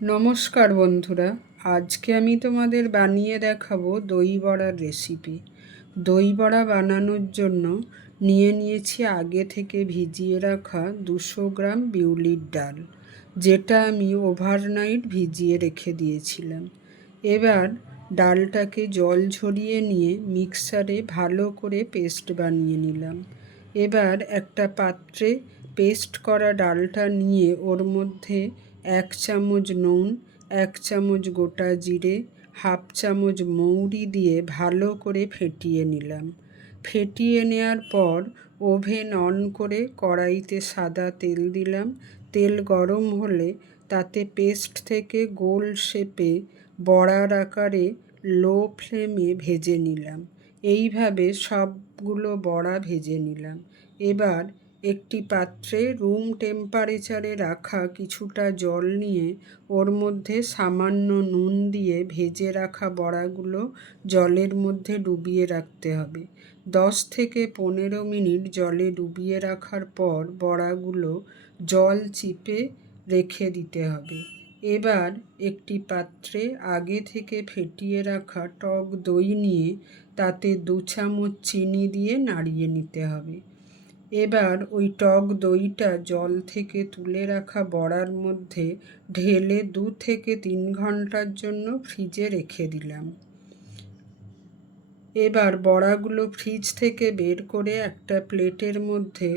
নমস্কার বন্ধুরা, আজকে আমি তোমাদের বানিয়ে দেখাবো দই বড়ার রেসিপি। দই বড়া বানানোর জন্য নিয়েছি আগে থেকে ভিজিয়ে রাখা 200 গ্রাম বিউলির ডাল, যেটা আমি ওভারনাইট ভিজিয়ে রেখে দিয়েছিলাম। এবার ডালটাকে জল ঝরিয়ে নিয়ে মিক্সারে ভালো করে পেস্ট বানিয়ে নিলাম। এবার একটা পাত্রে পেস্ট করা ডালটা নিয়ে ওর মধ্যে 1 চামচ নুন, 1 চামচ গোটা জিরে, হাফ চামচ মৌরি দিয়ে ভালো করে ফেটিয়ে নিলাম। ফেটিয়ে নেওয়ার পর ওভেন অন করে কড়াইতে সাদা তেল দিলাম। তেল গরম হলে তাতে পেস্ট থেকে গোল শেপে বড়ার আকারে লো ফ্লেমে ভেজে নিলাম। এইভাবে সবগুলো বড়া ভেজে নিলাম। এবার একটি পাত্রে রুম টেম্পারেচারে রাখা কিছুটা জল নিয়ে ওর মধ্যে সামান্য নুন দিয়ে ভেজে রাখা বড়াগুলো জলের মধ্যে ডুবিয়ে রাখতে হবে। 10 থেকে 15 মিনিট জলে ডুবিয়ে রাখার পর বড়াগুলো জল চিপে রেখে দিতে হবে। এবার একটি পাত্রে আগে থেকে ফেটিয়ে রাখা টক দই নিয়ে তাতে 2 চামচ চিনি দিয়ে নাড়িয়ে নিতে হবে। এবার ওই টক দইটা জল থেকে তুলে রাখা বড়ার মধ্যে ঢেলে 2 থেকে 3 ঘন্টার জন্য ফ্রিজে রেখে দিলাম। এবার বড়াগুলো ফ্রিজ থেকে বের করে একটা প্লেটের মধ্যে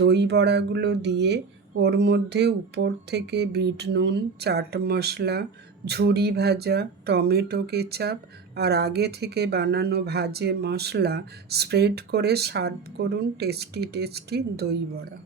দই বড়াগুলো দিয়ে ওর মধ্যে উপর থেকে বিট নুন, চাট মশলা, ঝুরি ভাজা টমেটো কেচাপ আর আগে থেকে বানানো ভাজে মশলা স্প্রেড করে সার্ভ করুন টেস্টি দই বড়া।